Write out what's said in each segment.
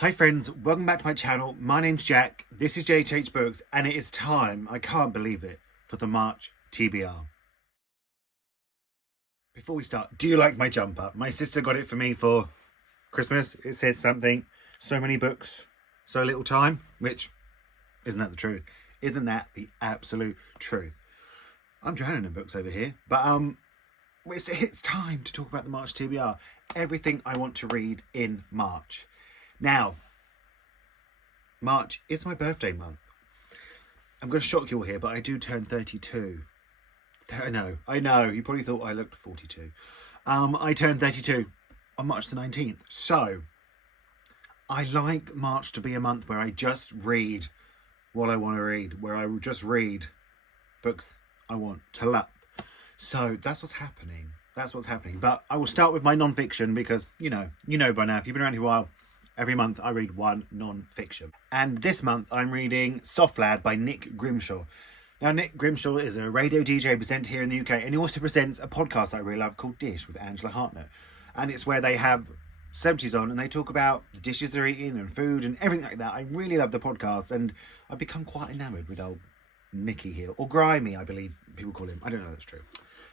Hi friends, welcome back to my channel. My name's Jack, this is Jthbooks, and it is time, I can't believe it, for the March TBR. Before we start, do you like my jumper? My sister got it for me for Christmas. It said something, so many books, so little time, which, isn't that the truth? Isn't that the absolute truth? I'm drowning in books over here, but it's time to talk about the March TBR. Everything I want to read in March. Now, March is my birthday month. I'm going to shock you all here, but I do turn 32. I know. You probably thought I looked 42. I turned 32 on March the 19th. So, I like March to be a month where I just read what I want to read, where I will just read books I want to love. So, that's what's happening. But I will start with my non-fiction because, you know by now, if you've been around here a while, every month I read one non-fiction. And this month I'm reading Soft Lad by Nick Grimshaw. Now, Nick Grimshaw is a radio DJ presenter here in the UK, and he also presents a podcast I really love called Dish with Angela Hartnett. And it's where they have celebrities on and they talk about the dishes they're eating and food and everything like that. I really love the podcast, and I've become quite enamoured with old Nicky here. Or Grimy, I believe people call him. I don't know if that's true.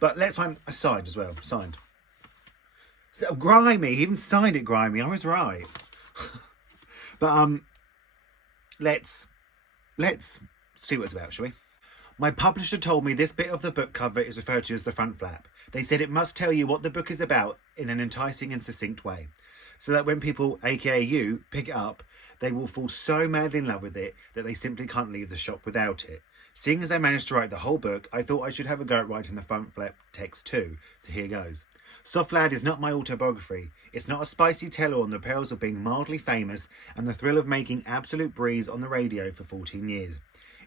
But let's find a signed as well. Signed. So, Grimy, he even signed it Grimy. I was right. But let's see what it's about, shall we? My publisher told me this bit of the book cover is referred to as the front flap. They said it must tell you what the book is about in an enticing and succinct way, so that when people, aka you, pick it up, they will fall so madly in love with it that they simply can't leave the shop without it. Seeing as I managed to write the whole book, I thought I should have a go at writing the front flap text too, so here goes. Soft Lad is not my autobiography. It's not a spicy tell-all on the perils of being mildly famous and the thrill of making absolute breeze on the radio for 14 years.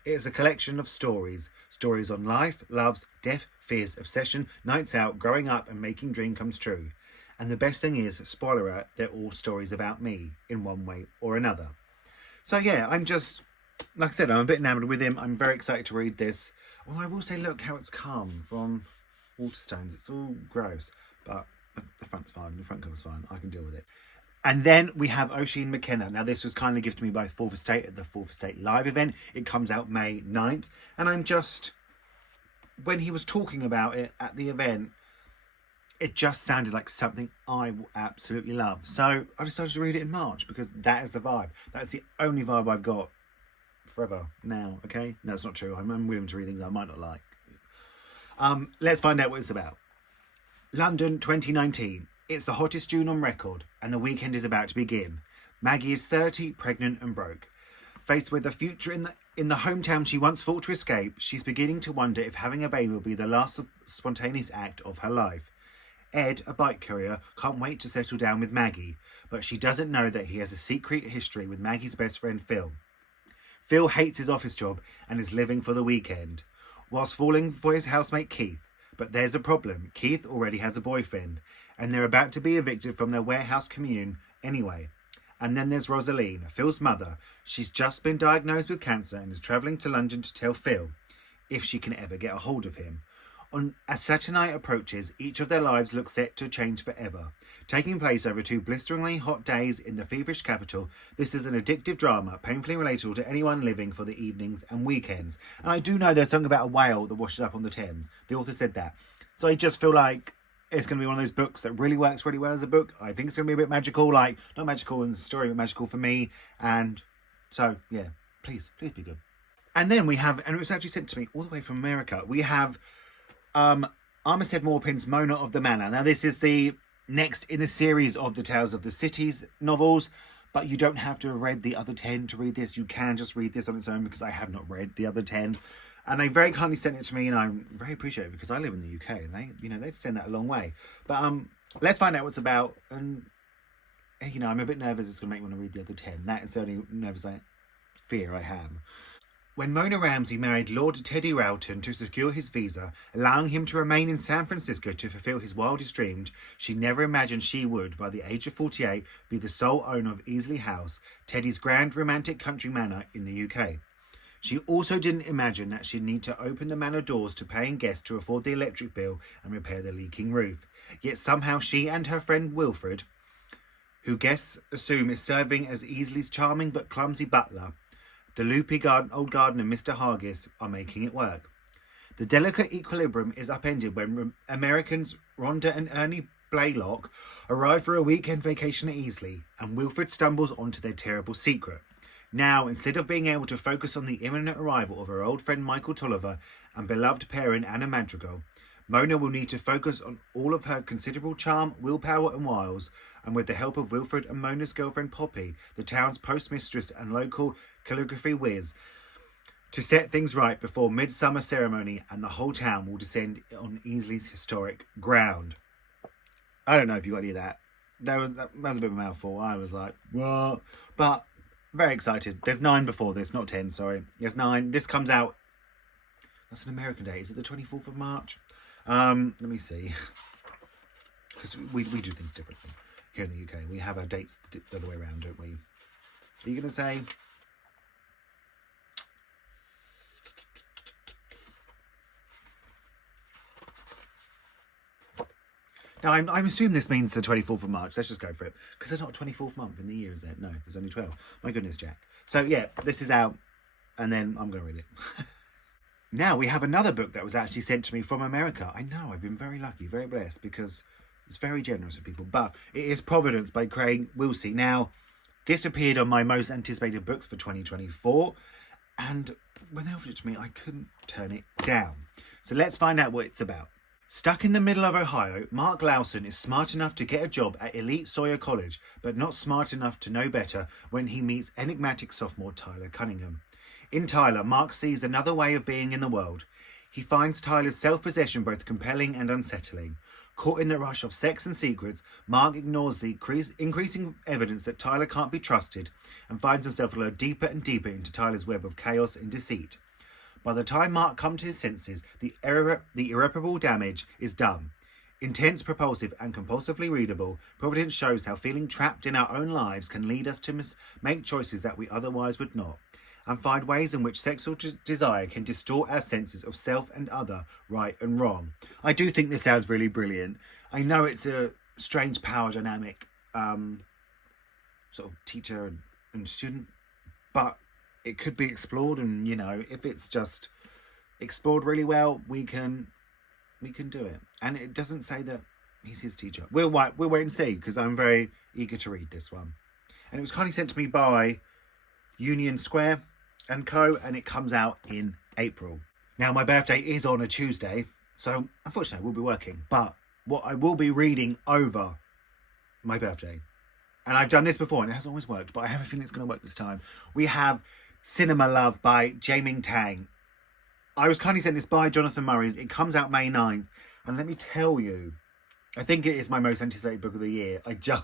It is a collection of stories. Stories on life, loves, death, fears, obsession, nights out, growing up and making dreams come true. And the best thing is, spoiler alert, they're all stories about me in one way or another. So yeah, I'm just, like I said, I'm a bit enamoured with him. I'm very excited to read this. Well, I will say, look how it's come from Waterstones. It's all gross. But the front's fine, the front cover's fine, I can deal with it. And then we have Oisin McKenna. Now, this was kindly gifted to me by Fourth Estate at the Fourth Estate live event. It comes out May 9th. And I'm just, when he was talking about it at the event, it just sounded like something I will absolutely love. So I decided to read it in March because that is the vibe. That's the only vibe I've got forever now, okay? No, it's not true. I'm willing to read things I might not like. Let's find out what it's about. London 2019. It's the hottest June on record, and the weekend is about to begin. Maggie is 30, pregnant and broke. Faced with the future in the hometown she once fought to escape, she's beginning to wonder if having a baby will be the last spontaneous act of her life. Ed, a bike courier, can't wait to settle down with Maggie, but she doesn't know that he has a secret history with Maggie's best friend Phil. Phil hates his office job and is living for the weekend, whilst falling for his housemate Keith. But there's a problem. Keith already has a boyfriend, and they're about to be evicted from their warehouse commune anyway. And then there's Rosaline, Phil's mother. She's just been diagnosed with cancer and is travelling to London to tell Phil, if she can ever get a hold of him. As Saturday night approaches, each of their lives looks set to change forever. Taking place over 2 blisteringly hot days in the feverish capital, this is an addictive drama, painfully relatable to anyone living for the evenings and weekends. And I do know there's something about a whale that washes up on the Thames. The author said that. So I just feel like it's going to be one of those books that really works really well as a book. I think it's going to be a bit magical, like, not magical in the story, but magical for me. And so, yeah, please be good. And then we have, and it was actually sent to me all the way from America, we have Armistead Maupin's Mona of the Manor. Now, this is the next in the series of the Tales of the Cities novels, but you don't have to have read the other 10 to read this. You can just read this on its own because I have not read the other 10. And they very kindly sent it to me, and I'm very appreciative because I live in the UK and they send that a long way. But let's find out what it's about. And, I'm a bit nervous it's going to make me want to read the other 10. That is the only fear I have. When Mona Ramsey married Lord Teddy Roughton to secure his visa, allowing him to remain in San Francisco to fulfill his wildest dreams, she never imagined she would, by the age of 48, be the sole owner of Easley House, Teddy's grand romantic country manor in the UK. She also didn't imagine that she'd need to open the manor doors to paying guests to afford the electric bill and repair the leaking roof. Yet somehow she and her friend Wilfred who guests assume is serving as Easley's charming but clumsy butler. The loopy old gardener Mr. Hargis are making it work. The delicate equilibrium is upended when Americans Rhonda and Ernie Blaylock arrive for a weekend vacation at Easley, and Wilfred stumbles onto their terrible secret. Now, instead of being able to focus on the imminent arrival of her old friend Michael Tulliver and beloved parent Anna Madrigal, Mona will need to focus on all of her considerable charm, willpower and wiles, and with the help of Wilfred and Mona's girlfriend Poppy, the town's postmistress and local calligraphy whiz, to set things right before midsummer ceremony and the whole town will descend on Easley's historic ground. I don't know if you got any of that. That was a bit of a mouthful. I was like, what? But very excited. There's 9 before this, not 10, sorry. There's 9. This comes out, that's an American day. Is it the 24th of March? Let me see. Because we do things differently here in the UK. We have our dates the other way around, don't we? Are you going to say? Now, I'm assuming this means the 24th of March. Let's just go for it. Because there's not a 24th month in the year, is there? No, there's only 12. My goodness, Jack. So, yeah, this is out. And then I'm going to read it. Now, we have another book that was actually sent to me from America. I know, I've been very lucky, very blessed, because it's very generous of people. But it is Providence by Craig Wilsey. Now, this appeared on my most anticipated books for 2024. And when they offered it to me, I couldn't turn it down. So let's find out what it's about. Stuck in the middle of Ohio, Mark Lawson is smart enough to get a job at elite Sawyer College, but not smart enough to know better when he meets enigmatic sophomore Tyler Cunningham. In Tyler, Mark sees another way of being in the world. He finds Tyler's self-possession both compelling and unsettling. Caught in the rush of sex and secrets, Mark ignores the increasing evidence that Tyler can't be trusted and finds himself lured deeper and deeper into Tyler's web of chaos and deceit. By the time Mark comes to his senses, the irreparable damage is done. Intense, propulsive, and compulsively readable, Providence shows how feeling trapped in our own lives can lead us to make choices that we otherwise would not, and find ways in which sexual desire can distort our senses of self and other, right and wrong. I do think this sounds really brilliant. I know it's a strange power dynamic, sort of teacher and student, but it could be explored, and you know, if it's just explored really well, we can do it. And it doesn't say that he's his teacher. We'll wait and see, because I'm very eager to read this one. And it was kindly sent to me by Union Square and Co, and it comes out in April. Now, my birthday is on a Tuesday, so unfortunately I will be working, but what I will be reading over my birthday, and I've done this before and it hasn't always worked, but I have a feeling it's going to work this time. We have Cinema Love by Jaming Tang. I was kindly sent this by Jonathan Murray's. It comes out May 9th, and let me tell you, I think it is my most anticipated book of the year. I just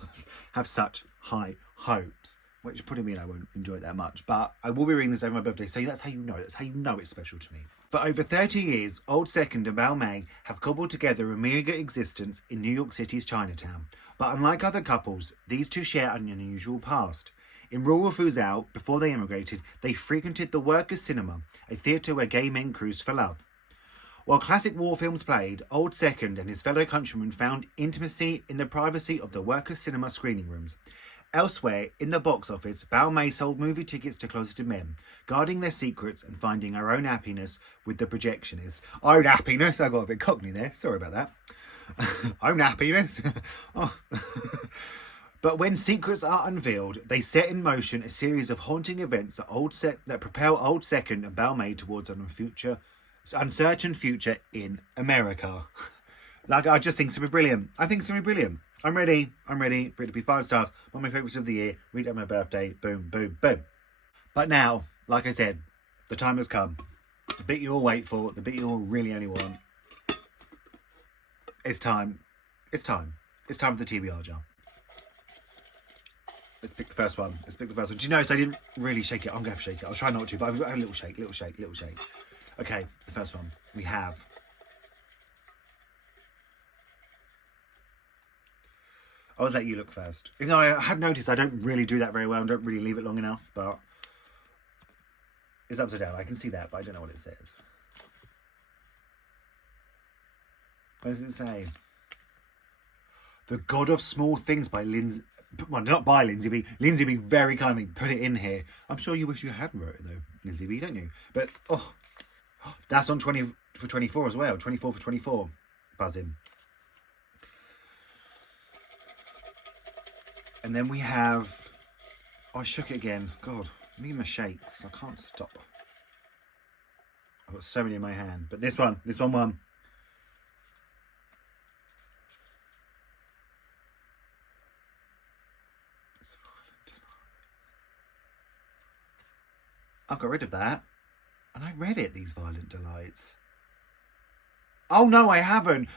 have such high hopes, which probably mean I won't enjoy it that much, but I will be reading this over my birthday, so that's how you know. That's how you know it's special to me. For over 30 years, Old Second and Balmain have cobbled together a meagre existence in New York City's Chinatown. But unlike other couples, these two share an unusual past. In rural Fuzhou, before they immigrated, they frequented the Workers' Cinema, a theatre where gay men cruised for love. While classic war films played, Old Second and his fellow countrymen found intimacy in the privacy of the Workers' Cinema screening rooms. Elsewhere, in the box office, Balmain sold movie tickets to closeted men, guarding their secrets and finding our own happiness with the projectionist. Own happiness? I got a bit cockney there, sorry about that. Own happiness? Oh. But when secrets are unveiled, they set in motion a series of haunting events that propel Old Second and Balmain towards an uncertain future in America. I just think it's going to be brilliant. I think it's going to be brilliant. I'm ready for it to be 5 stars. One of my favourites of the year. Read it on my birthday. Boom, boom, boom. But now, like I said, the time has come. The bit you all wait for, the bit you all really only want. It's time. It's time for the TBR jar. Let's pick the first one. Do you notice I didn't really shake it? I'm going to have to shake it. I was trying not to, but I've got a little shake. Okay, the first one. We have... I'll let you look first. Even though I have noticed I don't really do that very well and don't really leave it long enough, but... It's upside down. I can see that, but I don't know what it says. What does it say? The God of Small Things by well, not by Lindsay B. Lindsay B very kindly put it in here. I'm sure you wish you hadn't wrote it though, Lindsay B, don't you? But that's on 20 for 24 as well. 24 for 24. Buzzing. And then we have. Oh, I shook it again. God, me and my shakes. I can't stop. I've got so many in my hand. But this one won. I've got rid of that. And I read it, These Violent Delights. Oh, no, I haven't.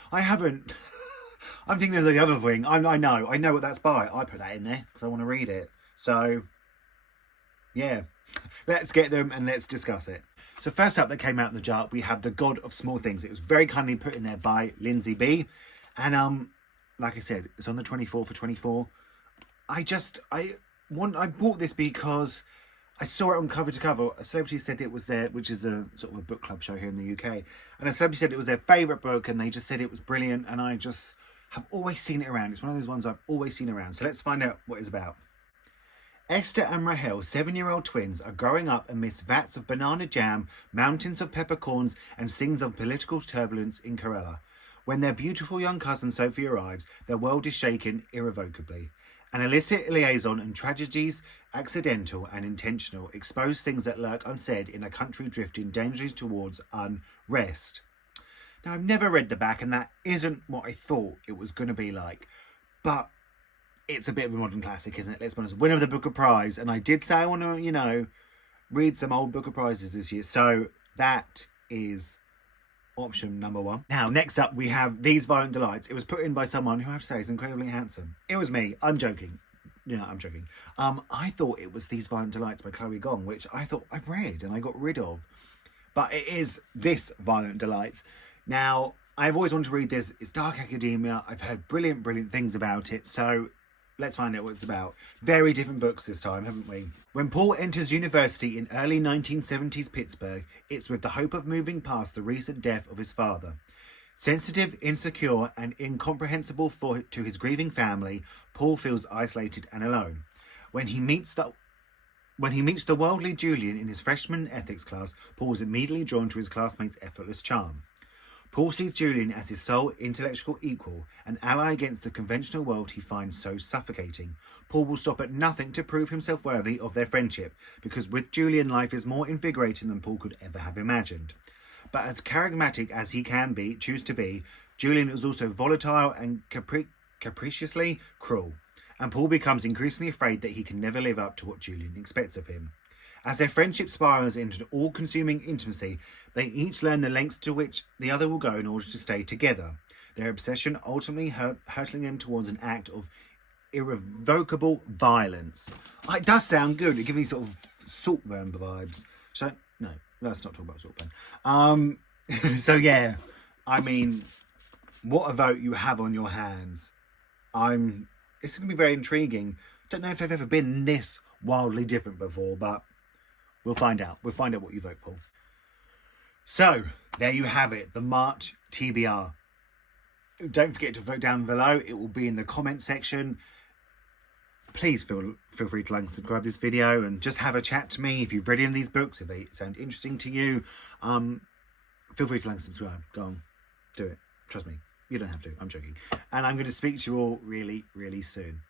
I'm thinking of the other thing. I know what that's by. I put that in there because I want to read it. So, yeah. Let's get them and let's discuss it. So first up that came out in the jar, we have The God of Small Things. It was very kindly put in there by Lindsay B. And like I said, it's on the 24 for 24. I bought this because I saw it on cover to cover. A celebrity said it was their, which is a sort of a book club show here in the UK. And a celebrity said it was their favourite book and they just said it was brilliant. And I just have always seen it around. It's one of those ones I've always seen around. So let's find out what it's about. Esther and Rahel, 7-year-old twins, are growing up amidst vats of banana jam, mountains of peppercorns, and scenes of political turbulence in Kerala. When their beautiful young cousin Sophie arrives, their world is shaken irrevocably. An illicit liaison and tragedies, accidental and intentional, expose things that lurk unsaid in a country drifting dangerously towards unrest. Now, I've never read the back, and that isn't what I thought it was going to be like. But it's a bit of a modern classic, isn't it? Let's be honest. Winner of the Booker Prize. And I did say I want to, read some old Booker Prizes this year. So that is option number one. Now, next up, we have These Violent Delights. It was put in by someone who I have to say is incredibly handsome. It was me. I'm joking. I'm joking. I thought it was These Violent Delights by Chloe Gong, which I thought I read and I got rid of. But it is This Violent Delights. Now, I've always wanted to read this. It's dark academia. I've heard brilliant things about it. So let's find out what it's about. Very different books this time, haven't we? When Paul enters university in early 1970s Pittsburgh, it's with the hope of moving past the recent death of his father. Sensitive, insecure, and incomprehensible to his grieving family, Paul feels isolated and alone. When he meets the worldly Julian in his freshman ethics class, Paul is immediately drawn to his classmate's effortless charm. Paul sees Julian as his sole intellectual equal, an ally against the conventional world he finds so suffocating. Paul will stop at nothing to prove himself worthy of their friendship, because with Julian life is more invigorating than Paul could ever have imagined. But as charismatic as he can choose to be, Julian is also volatile and capriciously cruel, and Paul becomes increasingly afraid that he can never live up to what Julian expects of him. As their friendship spirals into an all-consuming intimacy, they each learn the lengths to which the other will go in order to stay together, their obsession ultimately hurtling them towards an act of irrevocable violence. It does sound good. It gives me sort of Saltburn vibes. No, let's not talk about Saltburn. So yeah, I mean, what a vote you have on your hands. It's going to be very intriguing. Don't know if they've ever been this wildly different before, but we'll find out. We'll find out what you vote for. So, there you have it. The March TBR. Don't forget to vote down below. It will be in the comment section. Please feel free to like and subscribe to this video and just have a chat to me if you've read any of these books, if they sound interesting to you. Feel free to like and subscribe. Go on. Do it. Trust me. You don't have to. I'm joking. And I'm going to speak to you all really, really soon.